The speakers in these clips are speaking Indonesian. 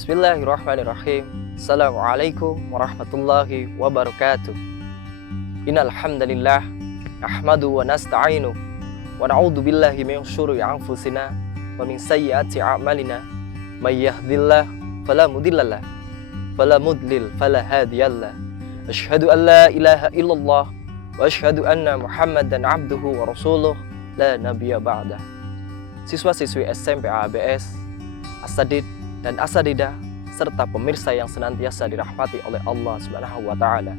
Bismillahirrahmanirrahim. Assalamualaikum warahmatullahi wabarakatuh. Innal hamdalillah nahmadu wa nasta'inu wa na'udzu billahi min syururi anfusina wa min sayyiati a'malina. May yahdihillahu fala mudhillalah fala mudlil fala hadiyalah. Asyhadu an la ilaha illallah wa asyhadu anna Muhammadan abduhu wa rasuluh la nabiyya ba'dah. Siswa-siswi SMP ABS, Asadid dan Asadidah, serta pemirsa yang senantiasa dirahmati oleh Allah Subhanahu wa Ta'ala.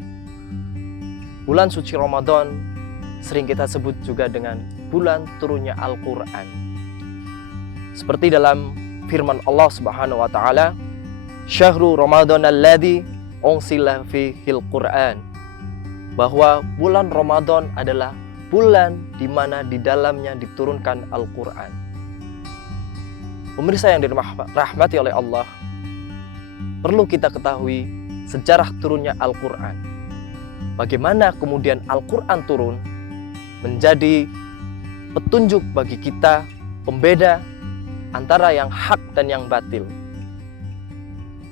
Bulan suci Ramadan sering kita sebut juga dengan bulan turunnya Al-Quran. Seperti dalam firman Allah Subhanahu wa Ta'ala, Syahrul Ramadan alladzi unsila fihil Quran, bahwa bulan Ramadan adalah bulan di mana di dalamnya diturunkan Al-Quran. Pemirsa yang dirahmati oleh Allah, perlu kita ketahui sejarah turunnya Al-Quran. Bagaimana kemudian Al-Quran turun menjadi petunjuk bagi kita, pembeda antara yang hak dan yang batil.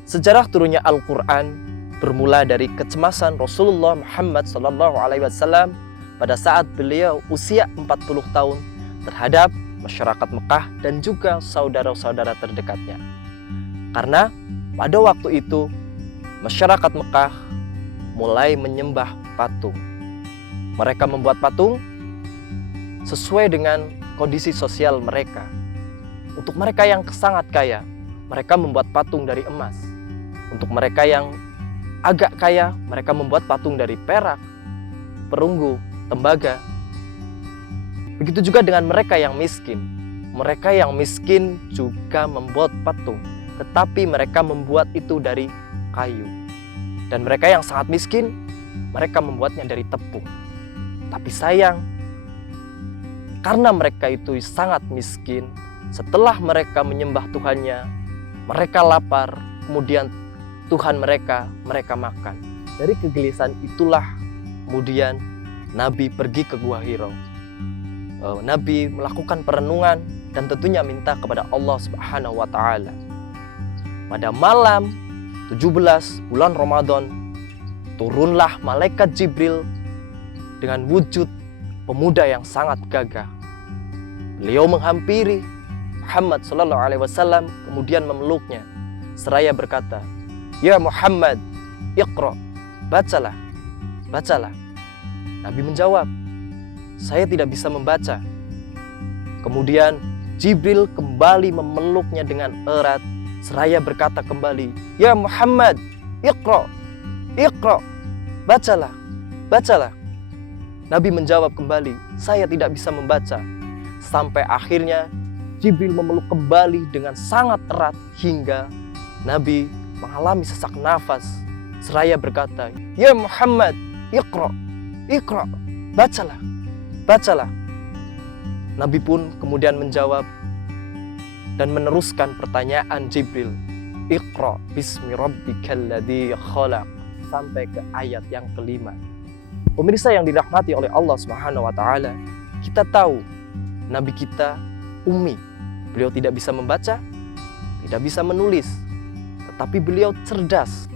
Sejarah turunnya Al-Quran bermula dari kecemasan Rasulullah Muhammad SAW pada saat beliau usia 40 tahun terhadap masyarakat Mekah dan juga saudara-saudara terdekatnya. Karena pada waktu itu masyarakat Mekah mulai menyembah patung. Mereka membuat patung sesuai dengan kondisi sosial mereka. Untuk mereka yang sangat kaya, mereka membuat patung dari emas. Untuk mereka yang agak kaya, mereka membuat patung dari perak, perunggu, tembaga. Begitu juga dengan mereka yang miskin. Mereka yang miskin juga membuat patung, tetapi mereka membuat itu dari kayu. Dan mereka yang sangat miskin, mereka membuatnya dari tepung. Tapi sayang, karena mereka itu sangat miskin, setelah mereka menyembah Tuhannya, mereka lapar, kemudian Tuhan mereka makan. Dari kegelisahan itulah kemudian Nabi pergi ke Gua Hiro. Nabi melakukan perenungan dan tentunya minta kepada Allah Subhanahu wa Ta'ala. Pada malam 17 bulan Ramadan, turunlah malaikat Jibril dengan wujud pemuda yang sangat gagah. Beliau menghampiri Muhammad SAW, kemudian memeluknya seraya berkata, "Ya Muhammad, iqra, bacalah, bacalah." Nabi menjawab, "Saya tidak bisa membaca." Kemudian Jibril kembali memeluknya dengan erat seraya berkata kembali, "Ya Muhammad, iqra, iqra, bacalah, bacalah." Nabi menjawab kembali, "Saya tidak bisa membaca." Sampai akhirnya Jibril memeluk kembali dengan sangat erat hingga Nabi mengalami sesak nafas seraya berkata, "Ya Muhammad, iqra, iqra, bacalah, bacalah." Nabi pun kemudian menjawab dan meneruskan pertanyaan Jibril, "Iqra bismi rabbikal ladzi khalaq," sampai ke ayat yang kelima. Pemirsa yang dirahmati oleh Allah Subhanahu wa Ta'ala, kita tahu Nabi kita ummi. Beliau tidak bisa membaca, tidak bisa menulis, tetapi beliau cerdas.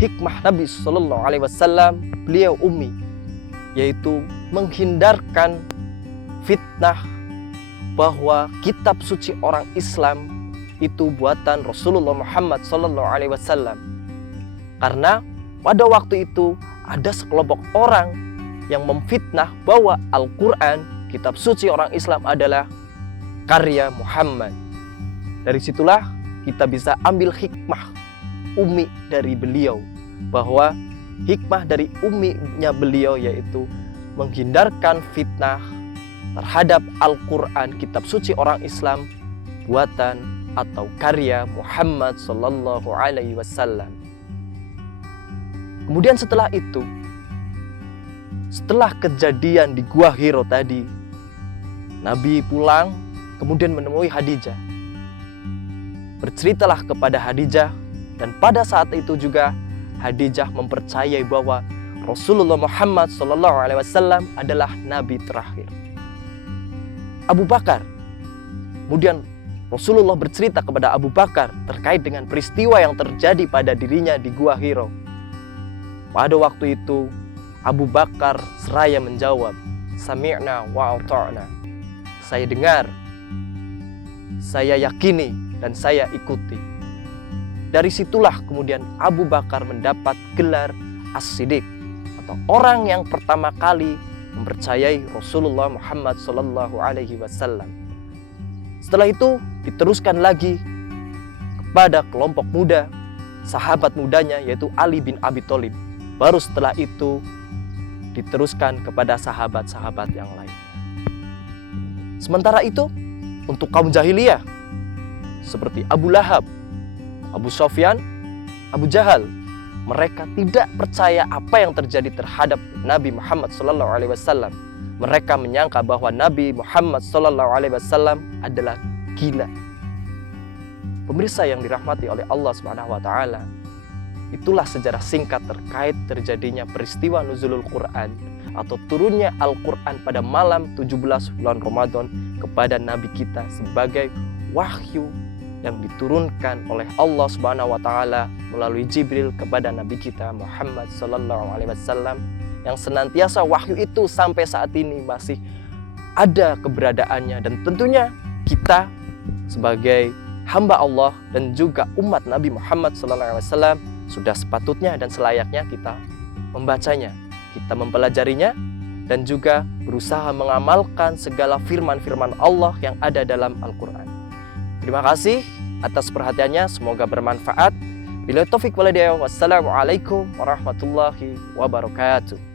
Hikmah Nabi SAW, beliau ummi, yaitu menghindarkan fitnah bahwa kitab suci orang Islam itu buatan Rasulullah Muhammad SAW. Karena pada waktu itu ada sekelompok orang yang memfitnah bahwa Al-Quran, kitab suci orang Islam, adalah karya Muhammad. Dari situlah kita bisa ambil hikmah ummi dari beliau, bahwa hikmah dari umminya beliau yaitu menghindarkan fitnah terhadap Al-Quran, kitab suci orang Islam, buatan atau karya Muhammad Sallallahu Alaihi Wasallam. Kemudian setelah itu, setelah kejadian di Gua Hiro tadi, Nabi pulang kemudian menemui Khadijah. Berceritalah kepada Khadijah, dan pada saat itu juga Khadijah mempercayai bahwa Rasulullah Muhammad SAW adalah Nabi terakhir. Abu Bakar kemudian Rasulullah bercerita kepada Abu Bakar terkait dengan peristiwa yang terjadi pada dirinya di Gua Hiro. Pada waktu itu Abu Bakar seraya menjawab, "Sami'na wa ata'na." Saya dengar, saya yakini, dan saya ikuti. Dari situlah kemudian Abu Bakar mendapat gelar As-Siddiq, atau orang yang pertama kali mempercayai Rasulullah Muhammad SAW. Setelah itu diteruskan lagi kepada kelompok muda, sahabat mudanya yaitu Ali bin Abi Thalib. Baru setelah itu diteruskan kepada sahabat-sahabat yang lain. Sementara itu untuk kaum jahiliyah seperti Abu Lahab, Abu Sufyan, Abu Jahal, mereka tidak percaya apa yang terjadi terhadap Nabi Muhammad SAW. Mereka menyangka bahwa Nabi Muhammad SAW adalah gila. Pemirsa yang dirahmati oleh Allah Subhanahu wa taala, itulah sejarah singkat terkait terjadinya peristiwa nuzulul Quran atau turunnya Al-Quran pada malam 17 bulan Ramadan kepada Nabi kita sebagai wahyu yang diturunkan oleh Allah Subhanahu wa taala melalui Jibril kepada Nabi kita Muhammad SAW, yang senantiasa wahyu itu sampai saat ini masih ada keberadaannya. Dan tentunya kita sebagai hamba Allah dan juga umat Nabi Muhammad SAW sudah sepatutnya dan selayaknya kita membacanya, kita mempelajarinya, dan juga berusaha mengamalkan segala firman-firman Allah yang ada dalam Al-Quran. Terima kasih atas perhatiannya, semoga bermanfaat. Bila taufik walhidayah, wassalamualaikum warahmatullahi wabarakatuh.